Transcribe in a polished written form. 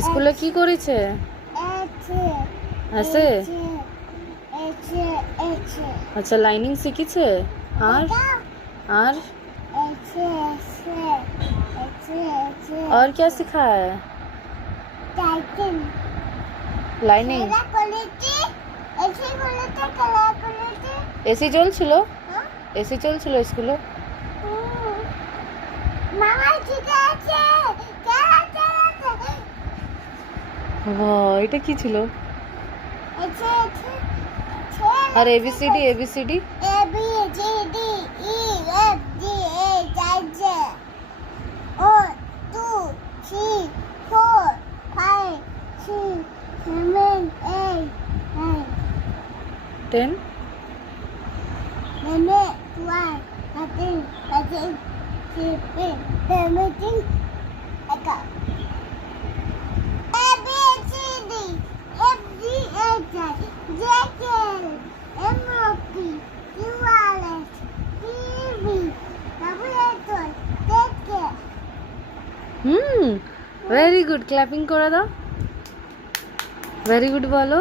স্কুলে কি করেছে? আছে। আচ্ছা, লাইনিং শিখেছে। আর আর और क्या सिखा है? লাইনিং। এসি চলছিল? এসি চলছিল স্কুলে? বাহ, এটা কি ছিল? আর ABCD ABCD? Ten? Very good, clapping করে দাও। ভেরি গুড বলো।